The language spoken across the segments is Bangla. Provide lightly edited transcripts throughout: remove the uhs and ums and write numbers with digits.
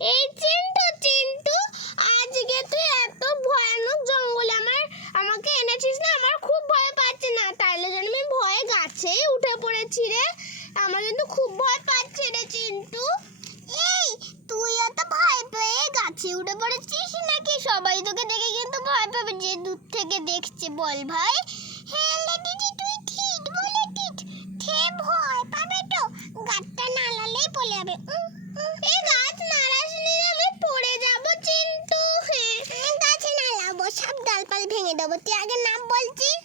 এই চিন্টু চিন্টু, আজকে তুই এত ভয়ানক জঙ্গলে আমাকে এনেছিস না, আমার খুব ভয় পাচ্ছে না, তাইলে জন্য আমি ভয়ে গাছেই উঠে পড়েছি রে। আমার কিন্তু খুব ভয় পাচ্ছে রে চিন্টু। এই তুই এত ভয় পেয়ে গাছে উঠে পড়েছিস নাকি? সবাই তোকে দেখে কিন্তু ভয় পাবে যে দূর থেকে দেখছে। বল ভাই। হ্যাঁ লে দিদি, তুই ঠিক বলেছিস। ঠে ভয় পাবে তো, গাছটা নাড়ালেই পড়ে যাবে। এই গাছ নাড়াস নি, আমি পড়ে যাব চিন্টু। গাছে নাড়াবো, সব ডালপাল ভেঙে দেবো। তুই আগে নাম বলছিস।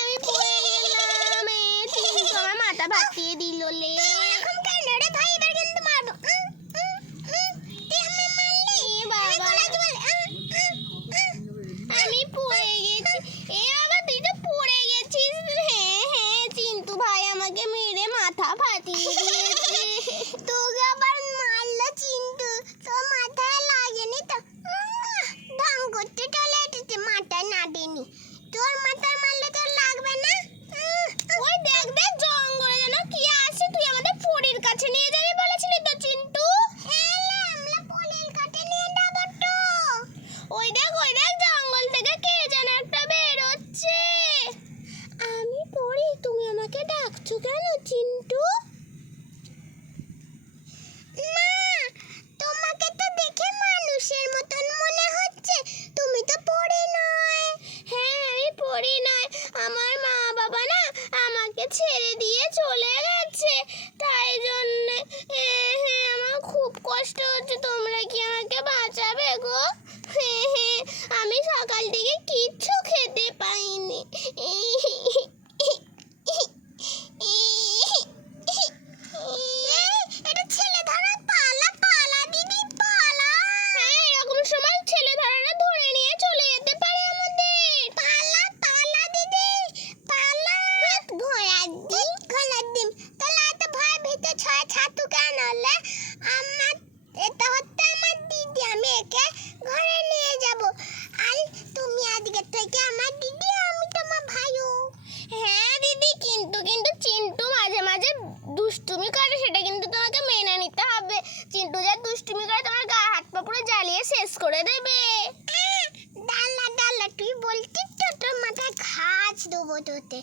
আমি পড়ে গেলাম। চিন্টু আমার মাথা ভাতিয়ে দিল লে। এখন কেন রে ভাই? এবার কিন্তু মারবো। তুই আমায় মারলি। বাবা, আমি পড়ে গেছি। এ বাবা, তুই তো পড়ে গেছিস। হ্যাঁ হ্যাঁ, চিন্টু ভাই আমাকে মেরে মাথা ফাটিয়ে দিয়েছে। তোকে আবার মারলো চিন্টু, তোর মাথায় লাগেনি তো? ঢং করতে চলে এসেছে, মাথায় না দেনি। তোর মাথায় মারলে তোর লাগবে না? ওই দেখ দেখ, জঙ্গলে যেন কি আছে। তুই আমাদের পরীর কাছে নিয়ে যাবি বলেছিলি তো চিন্টু। আমরা পরীর কাছে নিয়ে যাবো তো। ওই দেখ জঙ্গল থেকে কে যেন একটা বেরোচ্ছে। আমি পড়ি, তুমি আমাকে ডাকছো কেন চিন্টু? না, তোমাকে তো দেখে মানুষের মতন মনে হচ্ছে, তুমি তো পড়ি নয়। হ্যাঁ, আমি পড়ি নয়। আমার মা বাবা না আমাকে ছেড়ে দিয়ে চলে গেছে, তাই জন্য আমার খুব কষ্ট হচ্ছে। তোমরা কি আমাকে বাঁচাবে গো? আমি সকাল থেকে কিচ্ছু খেতে পাইনি। এটা ছেলে ধরা পালা, পালা দিদি পালা। হ্যাঁ, এরকম সময় ছেলে ধরারা ধরে নিয়ে চলে যেতে পারে আমাদের। পালা পালা দিদি পালা। ঘোড়ার ডিম তাহলে এত ভয় ভীত ছয় ছাতু কেন হলে? আমার এটা হচ্ছে আমার দিদি, আমি একে ঘরে নিয়ে যাব। আর তুমি আজকে থেকে আমার দিদি, আমি তোমার ভাইও। হ্যাঁ দিদি, কিন্তু চিন্টু মাঝে মাঝে দুষ্টুমি করে, সেটা কিন্তু তোমাকে মেনে নিতে হবে। চিন্টু যা দুষ্টুমি করে তোমার গা হাত পা পুরো জ্বালিয়ে শেষ করে দেবে। ডালা ডালা, তুই বলছিস তো তোর মাথায় ঘাস দেবো তোতে।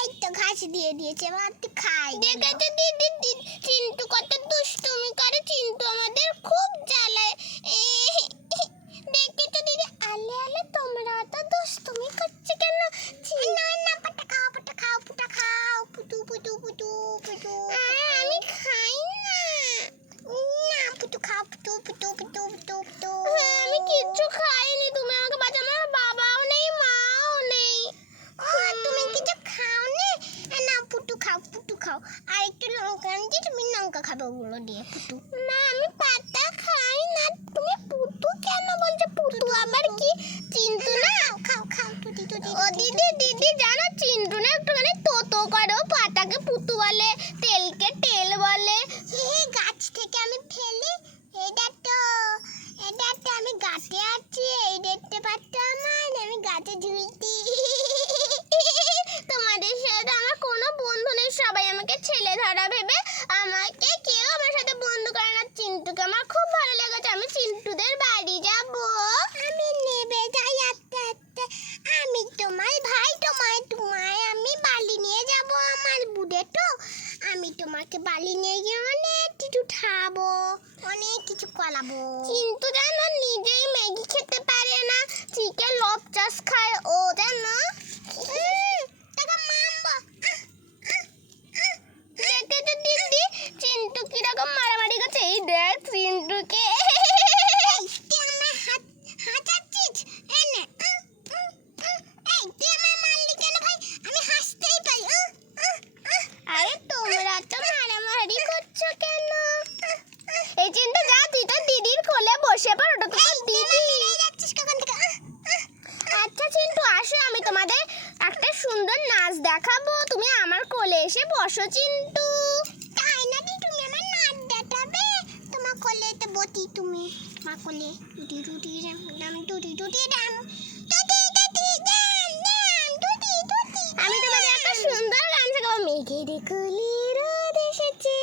এই তো ঘাস দিয়ে দিয়েছে, এবার তুই খাই। দেখেছো দিদি চিন্টু কত দুষ্টুমি করে? চিন্টু আমাদের খুব জ্বালায়। দেখেছো দিদি, আলে আলে তোমরা তো দুষ্টুমি করছে কেন? না, পাটা খাও পুটা খাও, পুটু পুটু পুটু পুটু। আমি খাই না। না, পুটু খাও, পুটু পুটু পুটু পুটু পুটু। আমি কিচ্ছু খাইনি, তুমি আমাকে বাঁচাও। আমার বাবাও নেই, মাও নেই। তুমি কিছু খাও নে? না, পুটু খাও। আর একটু লঙ্কা আনছি, তুমি লঙ্কা খাবে ওগুলো দিয়ে। পুটু না, আমি পাতা খাই না। তুমি পুটু কেন বলছো? পুটু আবার কি? চিন্টু না, খাও টুটি। ও দিদি জানো, চিন্টু না একটুখানি তো করো, পাতাকে পুতু বলে, তেলকে তেল বলে। গাছ থেকে আমি ফেলি। এটা তো আমি গাছে আছি, এই দেখতে পাচ্ছ আমার, আমি গাছে ঝুলতি। তোমাদের সাথে আমার কোনো বন্ধু নেই, সবাই আমাকে ছেলে ধরা ভেবে আমাকে কেউ আমার সাথে বন্ধু করে না। চিন্টুকে আমার খুব ভালো লেগেছে, আমি চিন্টুদের বাড়ি যাব। আমি নেবে যাই আস্তে আস্তে। আমি তোমার ভাই, তোমায় আমি বালি নিয়ে যাব। আমার বুড়ে তো, আমি তোমাকে বালি নিয়ে গিয়ে অনেক কিছু খাবো, অনেক কিছু করাবো। কিন্তু জানো, নিজেই ম্যাগি খেতে পারে না, চিকেন লব চাষ খায় ও, জানো? দেখেছো দিদি চিন্টু কিরকম মারামারি করছে? এই দেখ চিন্টুকে। আরে তোমরা তো মারামারি করছো কেন? এই চিন্টু যা, তুই তো দিদির কোলে বসে পড়, ওটা তো দিদি। আচ্ছা চিন্টু আসো, আমি তোমাদের একটা সুন্দর নাচ দেখাবো, তুমি আমার কোলে এসে বসো চিন্টু। তাই নাকি? তুমি আমার নাচ দেখাবে? তোমার কোলে তো বসি, তুমি আমার কোলে টুটি ডাম। আমি তোমাদের একটা সুন্দর গান শেখাবো। মেঘের কোলে রোদ এসেছে,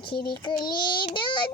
খিরি কুলি দুধ